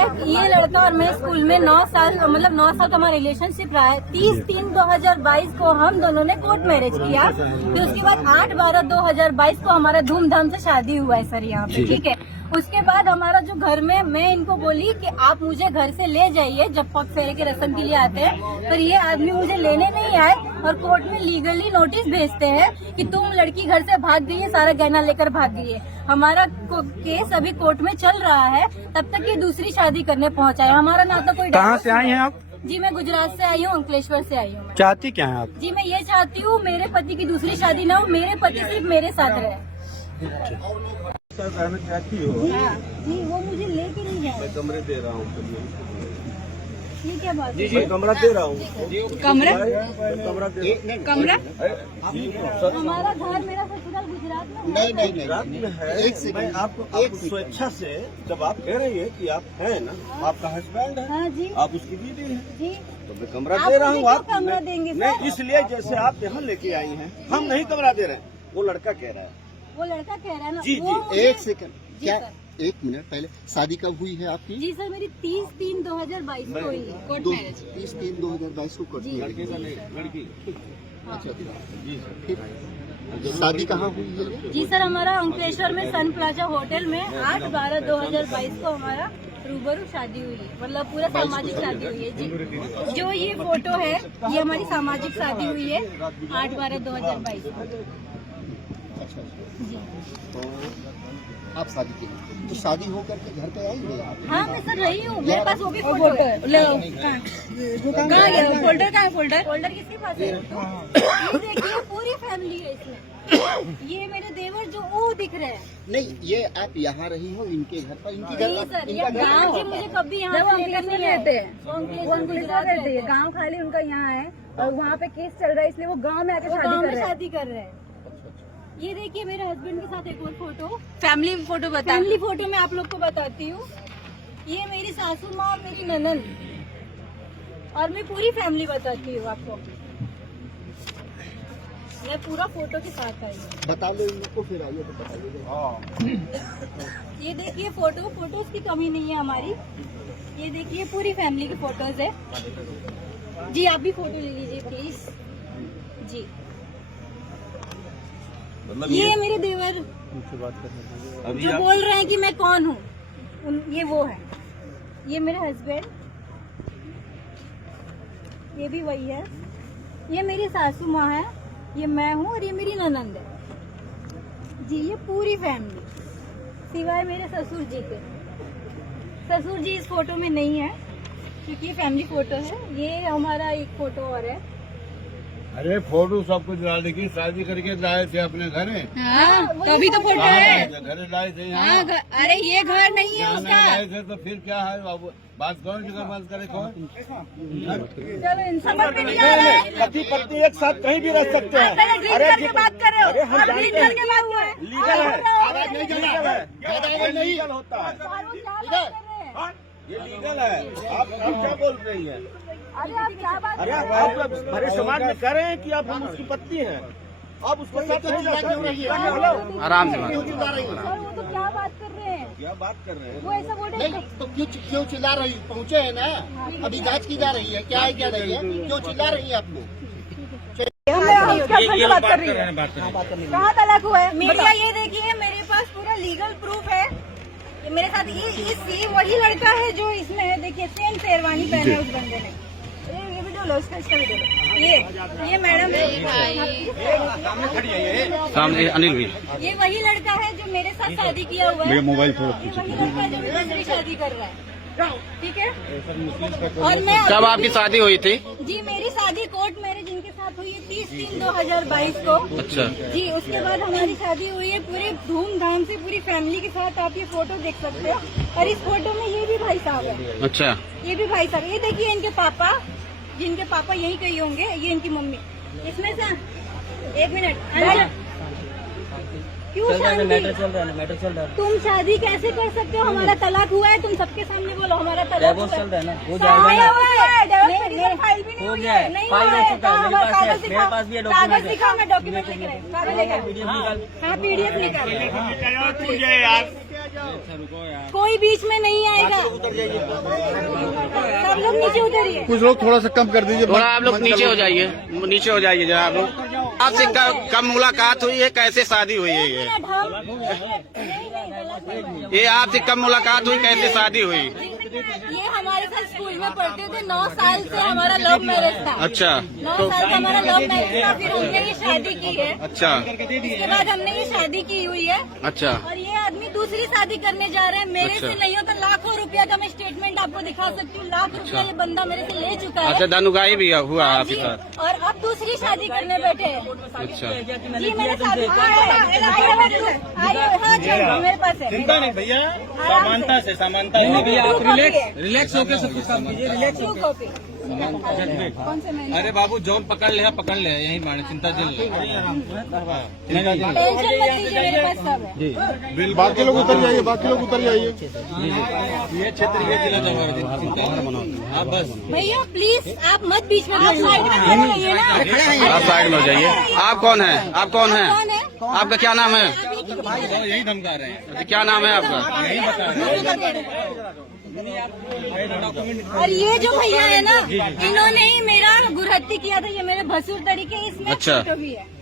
ये लड़का और मैं स्कूल में 9 साल मतलब 9 साल का हमारा रिलेशनशिप रहा है। 30/3/2022 को हम दोनों ने कोर्ट मैरिज किया। फिर उसके बाद 8/12/2022 को हमारा धूमधाम से शादी हुआ है सर यहाँ पे, ठीक है। उसके बाद हमारा जो घर में, मैं इनको बोली कि आप मुझे घर से ले जाइए जब पग फेरे के रस्म के लिए आते हैं, पर ये आदमी मुझे लेने नहीं आए और कोर्ट में लीगली नोटिस भेजते हैं कि तुम लड़की घर से भाग गई है, सारा गहना लेकर भाग गई है। हमारा केस अभी कोर्ट में चल रहा है, तब तक ये दूसरी शादी करने पहुंचा है। हमारा ना तो कोई। कहाँ से आई हैं आप? जी मैं गुजरात से आई हूँ, अंकलेश्वर से आई हूँ। चाहती क्या है आप? जी मैं ये चाहती हूँ मेरे पति की दूसरी शादी ना हो, मेरे पति सिर्फ मेरे साथ रहे। रहना चाहती हो? जी वो मुझे लेके नहीं जाए। मैं कमरे दे रहा हूँ। ये क्या बात है? मैं कमरा दे रहा हूँ। कमरा कमरा हमारा घर, मेरा ससुराल गुजरात में। नहीं गुजरात में है। मैं आपको स्वेच्छा से जब आप कह रही है कि आप हैं ना, आपका हस्बैंड है। हाँ जी। आप उसकी बीवी हैं। जी तो मैं कमरा दे रहा हूँ। आप कमरा देंगे सर? नहीं, इसलिए जैसे आप यहाँ लेके आई हैं, हम नहीं कमरा दे रहे हैं, वो लड़का कह रहा है। वो लड़का कह रहा है ना। जी वो जी मुझे- एक सेकंड, जी क्या सर। एक मिनट पहले शादी कब हुई है आपकी? जी सर मेरी 30/3/2022 को हुई है कोर्ट मैरिज। 30/3/2022 को कोर्ट जी। मैरिज। लड़की अच्छा जी सर। फिर शादी कहाँ हुई है? जी सर हमारा अंकलेश्वर में सन प्लाजा होटल में 8/12/2022 को हमारा रूबरू शादी हुई है, मतलब पूरा सामाजिक शादी हुई है। जी जो ये फोटो है ये हमारी सामाजिक शादी हुई है 8/12/2022 को। अच्छा, जी तो आप शादी की, तो शादी होकर के घर पे आई है आप? हाँ मैं सर रही हूँ, मेरे पास वो भी फोटो है। कहाँ गया फोल्डर? कहाँ है फोल्डर? फोल्डर किसके पास है? ये देखिए पूरी फैमिली है इसमें। ये मेरे देवर जो वो दिख रहे हैं। नहीं, ये आप यहाँ रही हो इनके घर पर? इनकी नहीं सर, ये गाँव जी मुझे कभी यहाँ से लेकर नहीं रहते हैं। गुजरात रहते हैं, गांव खाली उनका यहाँ है और वहाँ पे केस चल रहा है, इसलिए वो गांव में आके गाँव में शादी शादी कर रहे हैं। ये देखिए मेरे हस्बैंड के साथ एक और फोटो, फैमिली फोटो बता। फैमिली फोटो मैं आप लोग को बताती हूँ। ये मेरी सासू माँ और मेरी ननद, और मैं पूरी फैमिली बताती हूँ आपको। मैं पूरा फोटो के साथ आई हूँ। बता लो इनको, फिर आइए तो बताइए। ये देखिए फोटोज की कमी नहीं है हमारी। ये देखिए पूरी फैमिली की फोटोज है। जी आप भी फोटो ले लीजिए प्लीज। जी मतलब ये मेरे देवर अभी जो आप बोल रहे हैं कि मैं कौन हूँ, ये वो है। ये मेरे हस्बैंड, ये भी वही है। ये मेरी सासू माँ है, ये मैं हूँ और ये मेरी ननंद है। जी ये पूरी फैमिली सिवाय मेरे ससुर जी के। ससुर जी इस फोटो में नहीं है क्योंकि ये फैमिली फोटो है। ये हमारा एक फोटो और है। अरे फोटो सब कुछ डाल की शादी करके लाए थे अपने घर में। हाँ, तभी तो फोटो है। घर लाए थे हाँ, यहाँ। अरे ये घर नहीं है यहाँ उसका। नहीं लाए थे तो फिर क्या है? अब बात कौन सी बात करे कौन? चलो इन समझ में नहीं आ रहा है। पति पत्नी एक साथ कहीं भी रह सकते हैं। अरे ड्रिंक करके बात कर रहे अरे हो, हम आप ड्रिंक जानते हैं। करके बात हुआ है। लीगल है, आवाज नहीं लीगल जला। है, ज्यादा आवाज नहीं। लीगल होता है। सारों क्या बात कर रहे हैं? हाँ, ये लीगल है। आप क्या बोल रही हैं? अरे आप क्या बात अरे कर रहे आप हो? हमारे समाज में कह रहे हैं कि आप हम उसकी पत्नी हैं। आप उसके साथ नहीं रह सकते। आराम से क्यों चिल्ला रही हो? सर वो तो क्या बात कर रहे हैं? क्या बात कर रहे हैं? वो ऐसा बोल रहे नहीं हैं। तो क्यों चिल्ला रही? पहुँचे है ना, अभी जांच की जा रही है, क्या है क्या नहीं है, क्यों चिल्ला रही है आप लोग? हम उसके हस्बैंड से बात कर रही है। कहाँ तलाक हुआ है? मीडिया ये देखिए मेरे पास पूरा लीगल प्रूफ है। ये मेरे साथ ये वही लड़का है जो इसमें है। देखिए सेम शेरवानी पहने है उस बंदे ने। ये वीडियो लो, इसका वीडियो लो। ये मैडम सामने अनिल भी। ये वही लड़का है जो मेरे साथ शादी किया हुआ है। ये वही लड़का जो दूसरी शादी कर रहा है, ठीक है। और मैं कब आपकी शादी हुई थी? जी मेरी शादी कोर्ट मैरिज इनके साथ हुई है 30/3/2022 को। अच्छा। जी उसके बाद हमारी शादी हुई है पूरे धूमधाम से पूरी फैमिली के साथ। आप ये फोटो देख सकते हो और इस फोटो में ये भी भाई साहब है। अच्छा। ये भी भाई साहब, ये देखिए इनके पापा, जिनके पापा यही कहीं होंगे। ये इनकी मम्मी। इसमें से एक मिनट, क्यों शादी? मैटर चल रहा है। तुम शादी कैसे कर सकते हो? हमारा तलाक हुआ है। तुम सबके सामने बोलो हमारा तलाक हुआ है। चल रहा है ना, हो फाइल भी नहीं हुई है। नहीं हुआ है। कागज दिखाओ, कागज दिखाओ। मैं डॉक्यूमेंट लेकर आई, कागज लेकर। हाँ PDF निकाल। कोई बीच में नहीं आएगा। सब लोग नीचे उतरिए। कुछ लोग थोड़ा सा कम कर दीजिए। थोड़ा आप लोग नीचे हो जाइए, नीचे हो जाइए जरा आप लोग। आपसे कम मुलाकात हुई है, कैसे शादी हुई है ये आपसे कम मुलाकात हुई, कैसे शादी हुई? ये हमारे साथ स्कूल में पढ़ते थे, 9 साल से हमारा लव मैरिज था। अच्छा 9 साल का हमारा लव मैरिज था, फिर हमने ये शादी की है। अच्छा, इसके बाद हमने ये शादी की हुई है। अच्छा, और ये आदमी दूसरी शादी करने जा रहे हैं। मेरे अच्छा। से नहीं हो तो लाखों रुपया का मैं स्टेटमेंट आपको दिखा सकती हूँ। लाख रुपया ये बंदा मेरे से ले चुका है। अच्छा, धनुगाई भी हुआ हाँ आपके जी, साथ? और अब दूसरी शादी करने बैठे हैं। अच्छा, जी मेरे साथ हाँ जी मेरे पास है। चिंता नहीं भैया, समानता से समानता रिलैक्स होकर सब कुछ काम कीजिए, रिलैक्स कॉपी। अरे बाबू जोन पकड़ ले यही माने, चिंता जल टेंशन मत लीजिए, मेरे पास सब है। बाकी लोग उतर जाइए, बाकी लोग उतर जाइए। ये क्षेत्र ये जिला आप बस भैया प्लीज आप मत बीच में, आप साइड में खड़े रहिए ना। आप साइड में हो जाइए। आप कौन है? आप कौन है? कौन है? आपका क्या नाम है? यही धमका रहे हैं। क्या नाम है आपका? और ये जो भैया है ना, इन्होंने ही मेरा गुरहत्ती किया था। ये मेरे भसुर तरीके, इसमें अच्छा। फोटो भी है।